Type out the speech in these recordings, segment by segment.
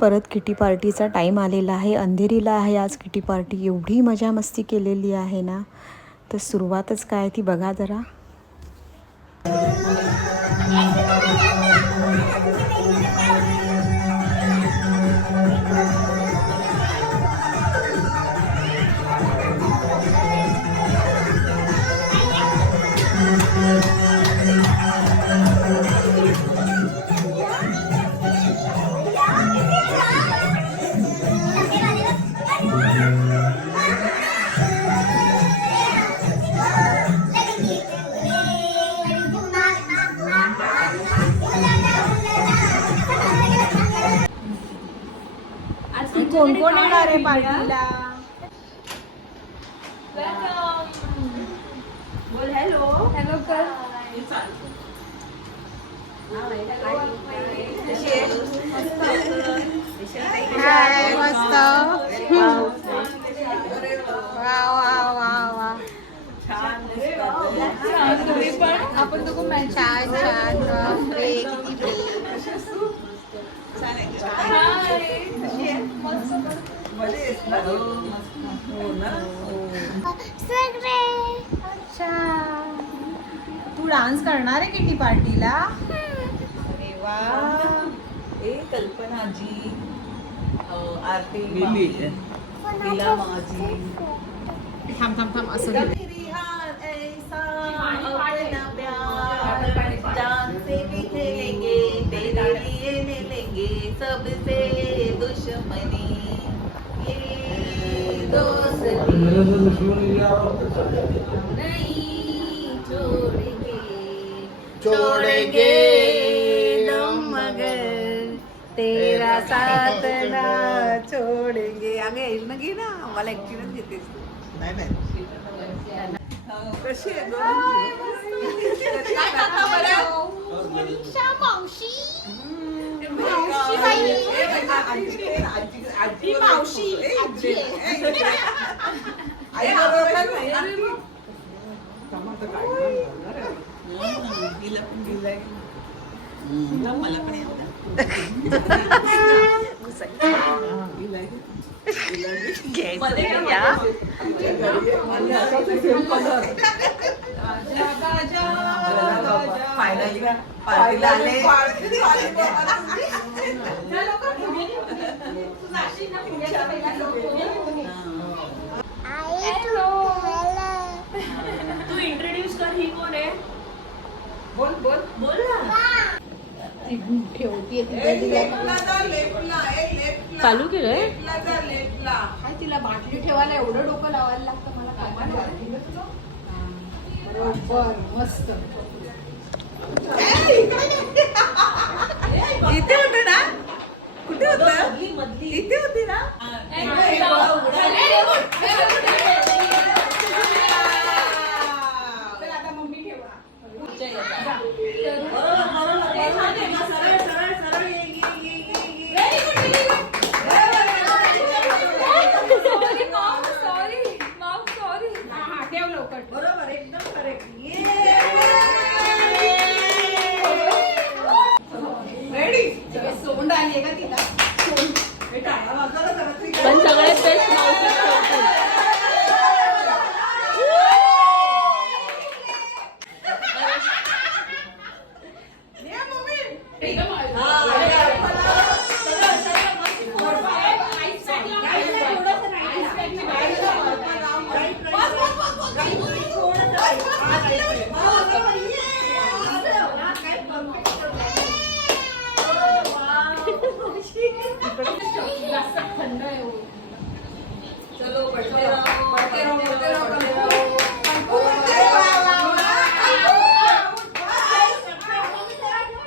परत किटी पार्टीचा टाईम आलेला आहे. अंधेरीला आहे आज किटी पार्टी. एवढी मजा मस्ती केलेली आहे ना, तर सुरुवातच काय ती बघा जरा. कोण कोण येणार आहे पार्टीला? बोल हॅलो. हॅलो कर. हाय मस्त. वा वा वा वा. छान तुम्ही पण. आपण दोघं मॅच. छान छान. तू डान्स करणार आहे किटी पार्टीला? अरे वा. कल्पना जी, आरती तिला माझी. थांब थांब थांब असं दे. सबसे दुश्मनी नहीं छोड़ेंगे हम मगर तेरा साथ ना छोड़ेंगे. अगं येईल ना घे ना, मला ऍक्च्युअली घेतेस तू. नाही नाही कशी आहे मावशी मावशी मला पण फायनली पार्टीला आले. तू इंट्रोड्यूस कर. ही कोण आहे? बोल बोल बोल ना. चालू केलंय. तिला बाटली ठेवायला एवढं डोकं लावायला लागतं मला काय बरोबर. मस्त. इथे होते ना? कुठे होत? इथे होती ना? आता मम्मी ठेवा. बरोबर एकदम करेक्ट. रेडी. सोंड आली का तिला? पण सगळ्यात बेस्ट मावशी. चलो बढ़ते रहो बढ़ते रहो बढ़ते रहो बढ़ते रहो.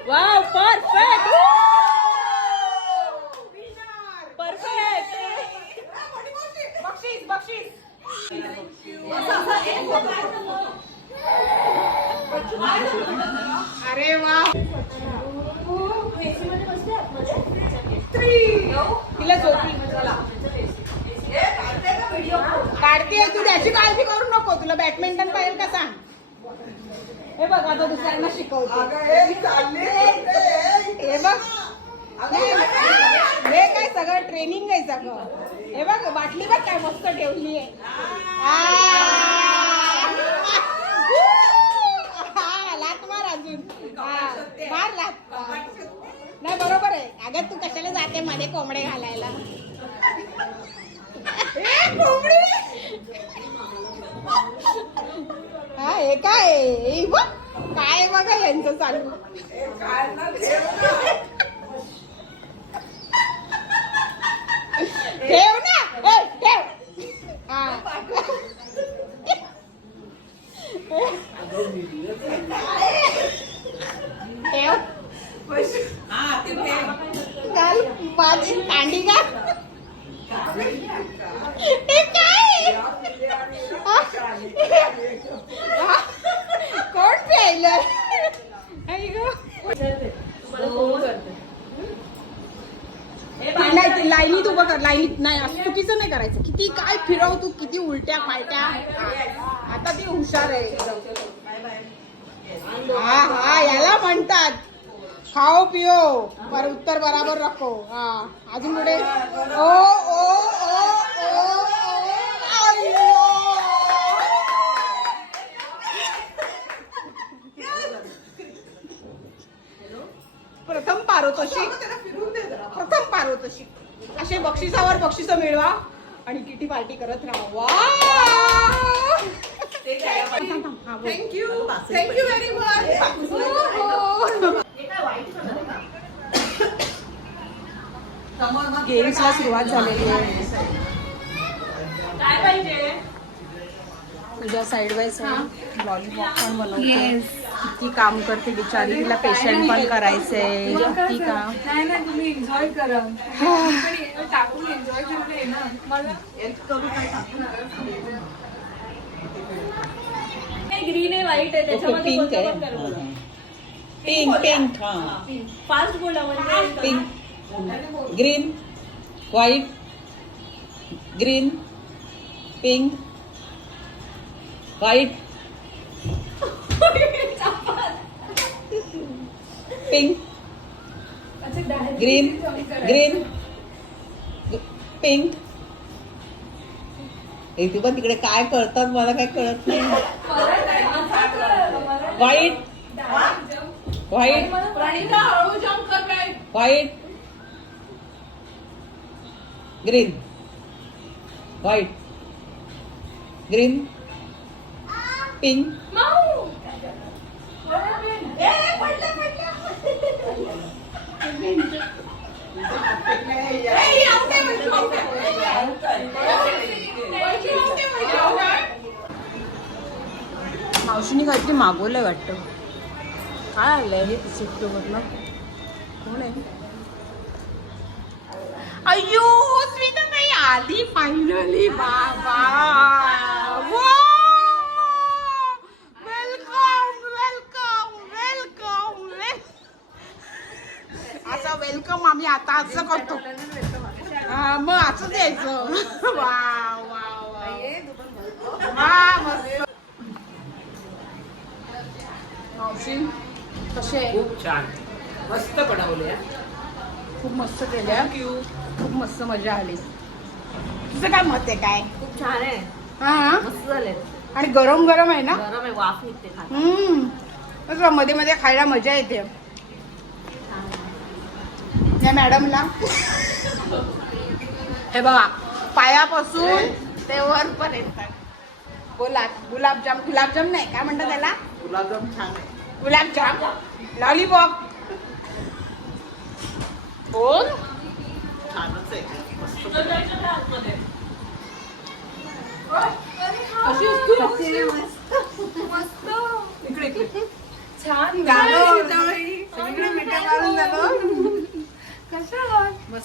Wow perfect perfect. बक्षीस बक्षीस. अरे वा. तिला झोपली. काढते तू, त्याची काळजी करू नको. तुला बॅडमिंटन पाहिजे का सांग. हे बघ आता दुसऱ्यांना शिकवते. हे बघ हे काय सगळं ट्रेनिंग आहे सगळं. हे बघ बाटली बघ काय मस्त ठेवली आहे. लात मार अजून. मार लात. नाही बरोबर आहे. अगं तू कशाला जाते मध्ये कोंबडे घालायला. हा हे काय काय बघा यांचं चालू. ठेव ना ठेव. हा ठेव. काल माझी कांडी का हे काय कोण प्यायलं. नाही लाईनीत उभं कर. लाईनीत नाही असं चुकीचं नाही करायचं. किती काय फिरव तू किती उलट्या पालट्या. आता ती हुशार आहे. हा हा याला म्हणतात खाओ पिओ पर उत्तर बराबर रखो. हा अजून पुढे ओ ओ ओ ओ प्रथम पारितोषिक. प्रथम पारितोषिक असे बक्षिसावर बक्षिस मिळवा आणि किटी पार्टी करत राहा. वा थँक्यू थँक्यू व्हेरी मच. गेम्सला सुरुवात झालेली आहे. काय पाहिजे तुझ्या साईड बाय साईड लॉलीपॉप पण बनवते. किती काम करते बिचारी. तिला पेशंट पण करायचंय. किती काम. नाही नाही तुम्ही एन्जॉय करा. पण टाकून एन्जॉय करते ना मला. ग्रीन आहे व्हाईट आहे त्याच्यामध्ये पिंक आहे. कोणतं पण करा. पिंक पिंक फास्ट बोला म्हणजे pink green white green pink white pink green green pink. इथे पण तिकडे काय करतात मला काय कळत नाही. White white white green white green pink. मावशीने काहीतरी मागवलंय वाटतं. काय आलंय हे सिफ्टमधलं. कोण आहे. अय्यो स्मिता ताई आली फायनली. बाबा वेलकम वेलकम वेलकम. असं वेलकम आम्ही आता असं करतो. मग असंच यायचं. वा वा वा मस्त. मावशी कसे आहे. खूप छान मस्त बनवले. खूप मस्त केल्या. खूप मस्त मजा आली. तुझं काय मत आहे. काय खूप छान आहे. हा मस्त झाले. आणि गरम गरम आहे ना. गरम आहे वाफ निघते. असं मध्ये मध्ये खायला मजा येते. या मॅडमला हे बघा पायापासून ते वर पण येतात. बोला गुलाबजाम. गुलाबजाम नाही काय म्हणतात त्याला. गुलाबजाम छान आहे. गुलाबजाम लॉलीपॉप. बोल छानच आहे. मस्त इकडे इकडे छान.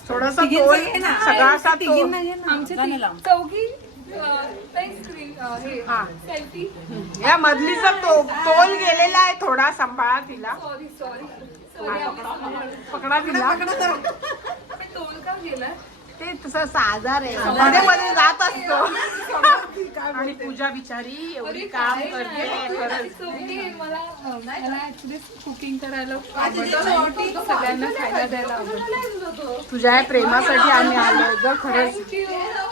थोडस सगळा असा चौकी हा सेल्फी. या मधलीचा तोल गेलेला आहे. थोडा सांभाळा तिला. सॉरी सॉरी पकडा तिला. तोल का गेला. ते तसं आजार आहे. मध्ये मध्ये जात असतो. आणि पूजा बिचारी एवढी काम करते खरंच. मला ऍक्च्युली कुकिंग करायला आवडतं, सगळ्यांना खायला द्यायला आवडतं. तुझ्या या प्रेमासाठी आम्ही आलो ग खरंच.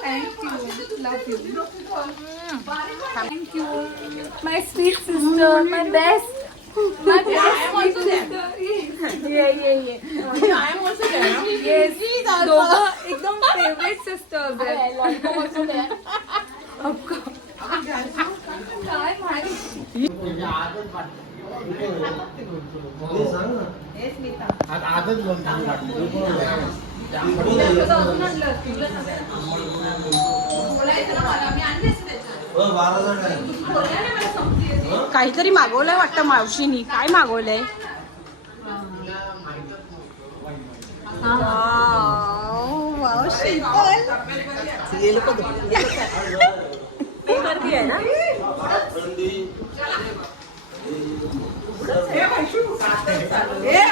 Thank you love you thank you my sweet sister my best my best sister ये येस दोघं एकदम फेवरेट सिस्टर्स आहेत. काय माहिती काहीतरी मागवलंय वाटतं मावशीनी. काय मागवलंय? मावशी गर्दी आहे ना.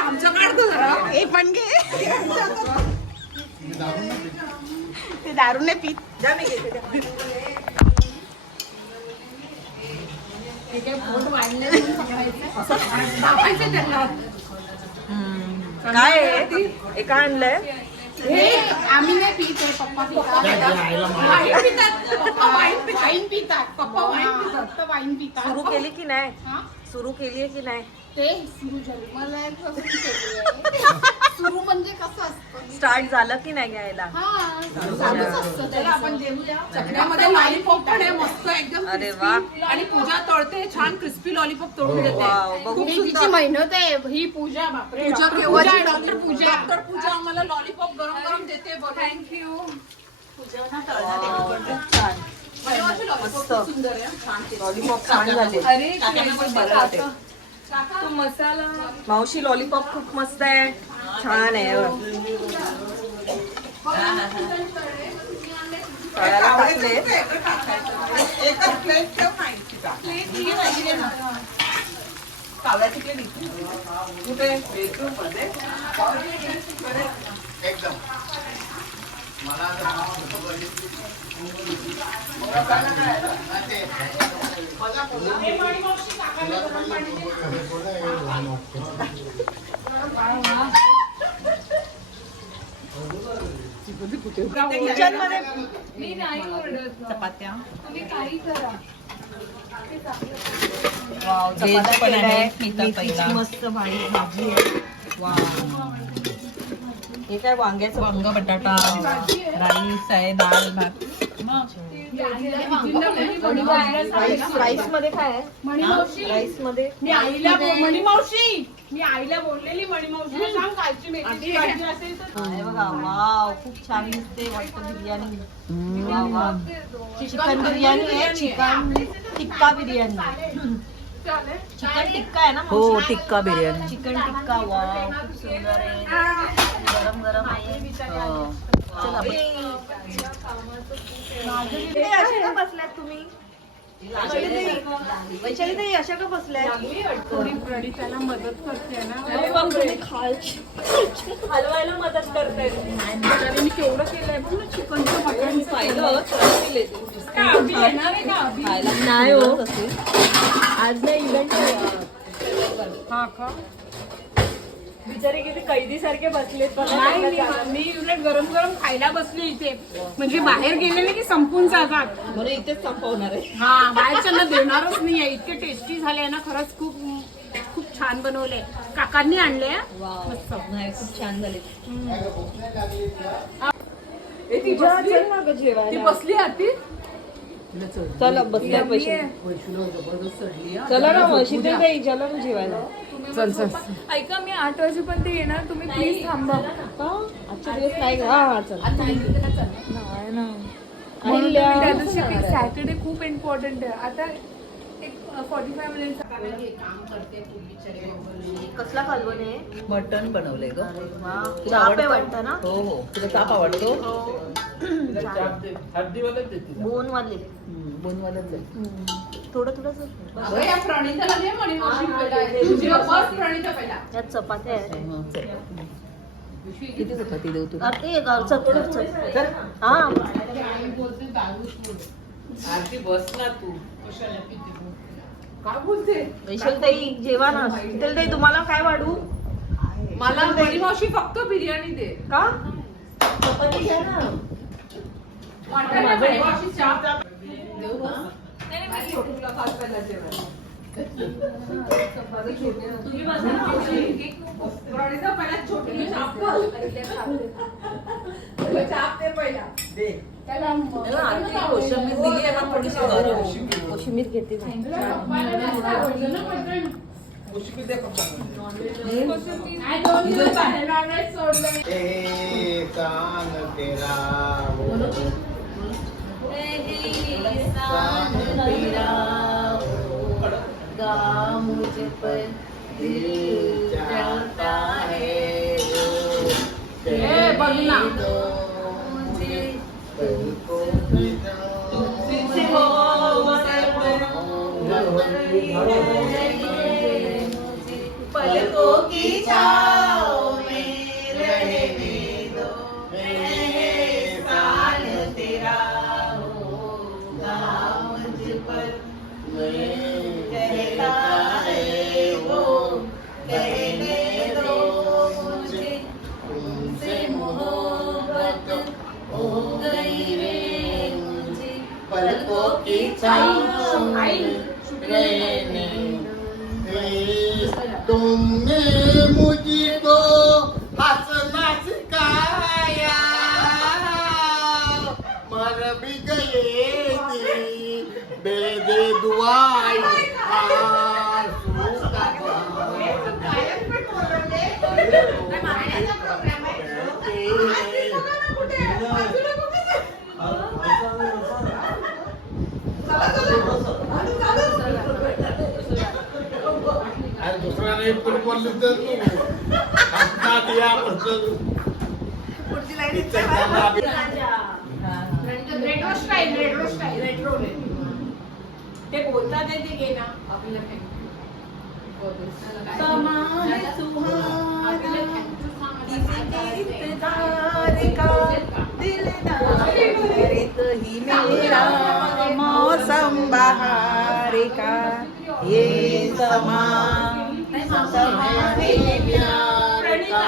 आमचं काढतो जरा. हे पण घे. ते दारू नाही पीत. जा मी घेते. काय एका आणलंय. हे आम्ही नाही पित आहे, पप्पा वाईन पितात. पप्पा वाईन पितात. सुरू केली की नाही? सुरू केली आहे की नाही? ते सुरू झालं. मला सुरू म्हणजे कसं असतं? स्टार्ट झालं की नाही घ्यायला? चालूच असतं. त्याला आपण जेवूया. चकण्यामध्ये लॉलीपॉप पण आहे मस्त एकदम. अरे वा. आणि पूजा तळते छान क्रिस्पी लॉलीपॉप तळून देते. वाव, बघू तिची सुद्धा. मेहनत आहे ही पूजा. बापरे पूजा पूजा केव्हाची डॉक्टर पूजा. डॉक्टर पूजा आम्हाला लॉलीपॉप गरम गरम देते. थँक्यू. मस्त लॉलीपॉप छान झाले. अरे तो मसाला मावशी लॉलीपॉप खूप मस्त आहे. छान आहे. तळायला टाकले. एकच प्लेट ठेव नाही तिचा. काव्याची प्लेट कुठे बेडरूम मध्ये एकदम. किचन मध्ये मी नाही ओरडत. चपात्या तुम्ही काही करा. वाव, चपात्या पण आहे. केल्या. मेथीची मेथीची मस्त भाजी आहे. हे काय वांग्याचं वांग बटाटा राईस आहे दाल भात. राईस मध्ये काय आहे? राईस मध्ये मी आईला मणिमावशी मी आईला बोललेली मणिमावशीला सांग कालची मेथीची भाजी असेल तर. आहे बघा. वाव, खूप छान दिसते. वाटतं biryani. Wow wow. Chicken biryani आहे. चिकन टिक्का बिर्याणी. चिकन टिक्का आहे ना? हो टिक्का बिर्याणी. चिकन टिक्का. वाव, खूप सुंदर आहे. गरम गरम आहे. चला अशा का बसल्यात तुम्ही? वैशाली ताई अशा का बसल्यात? थोडी प्रणिताला मदत करते ना. हलवायला मदत करते. मी केवढं केलंय बघ ना चिकनचं मटण पाहिलं येणार आहे का अभि? नाही हो. आज नाही इव्हेंट. हा का? बिचारे किती कैदी सारखे बसलेत. नाही मी उलट गरम गरम खायला बसली इथे. म्हणजे बाहेर गेलेले की संपून जातात. म्हणून इथेच संपवणार आहे. हा बाहेरच्यांना देणारच नाहीये. इतके टेस्टी झाले ना खरंच. खूप खूप छान बनवले. काकांनी आणले. मस्त. नाही, खूप छान झाले. ती बसली आती. चला बसल्या पैसे. चला ना म्हशी ते काही चला ना जेवायला. ऐका मी 8 वाजेपर्यंत येणार. तुम्ही प्लीज थांबा. आजच्या दिवस नाही का? हा चला. नाही ना. म्हणून त्या दिवशी सॅटर्डे खूप इम्पॉर्टंट आहे. आता एक 45 मिनिट कसला कालवण आहे? मटण बनवलंय ग. चाप आहे वाटतं ना? हो हो तुला चाप आवडतो. बोन वाले. बनवायलाच आहे. थोडं थोडं. त्यात चपात्या आहेत. किती चपाती देऊ तुला? ते चतुर. हा आरती बस ना तू. काय बोलते? वैशालताई जेवा ना. शीतलताई तुम्हाला काय वाढू? मला बडी मावशी फक्त बिर्याणी दे. का? चपाती घ्या ना. वाटायला बडी मावशी चहा देऊ का? नाही मी छोटूला खास पहिला जेवण. चपाती छोटी तुझी माझी केक नको. बडीचा पहिला छोटी चाप चाप दे पहिला. दे. त्याला आरती कोशिंबीर दिली आहे ना थोडीशी गरम. कोशिंबीर घेते मुझे पर दिल जाता है बघ ना पलकों की छाँव में रहने दो, एहसान तेरा होगा मुझ पर, कहता है वो कहने दो मुझे, तुमसे मोहब्बत हो गई रे मुझे, पलकों की छाँव में रहने दो। तुमने मुझको हंसना सिखाया, मर भी गए थे बेदे दुआई आंसू का दुसरा नाही पण बोललो तर हसण्यात या पुढची लाईन रेट्रो स्टाईल रेट्रो ते बोलतात आहे ते घे ना. आपल्याला मौसम बहार का ये समा समाने प्यार का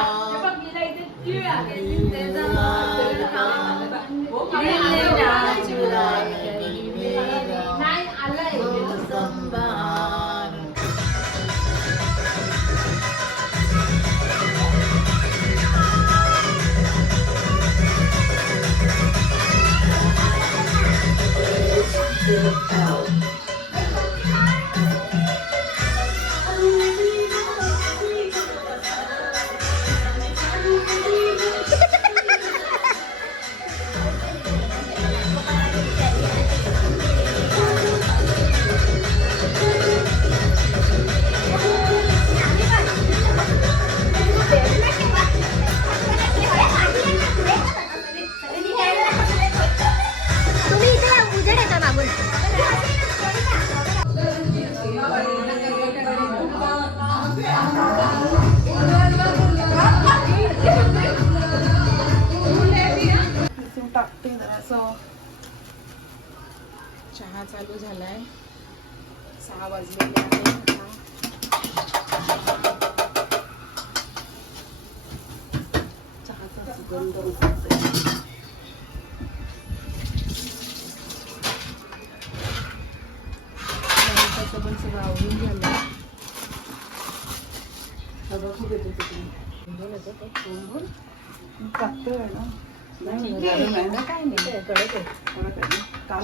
मौसम बहार. तुम्ही इथे उजेड येता मागून. टाकते जरासं. चहा चालू झालाय. 6 वाजलेले आहे. चहाचा सुगंध उठतोय. त्याचं पण सगळं आवडून झालं. सगळं खूप येतो तिकडून टाकतोय ना. नाही काय नाही कडक आहे. काल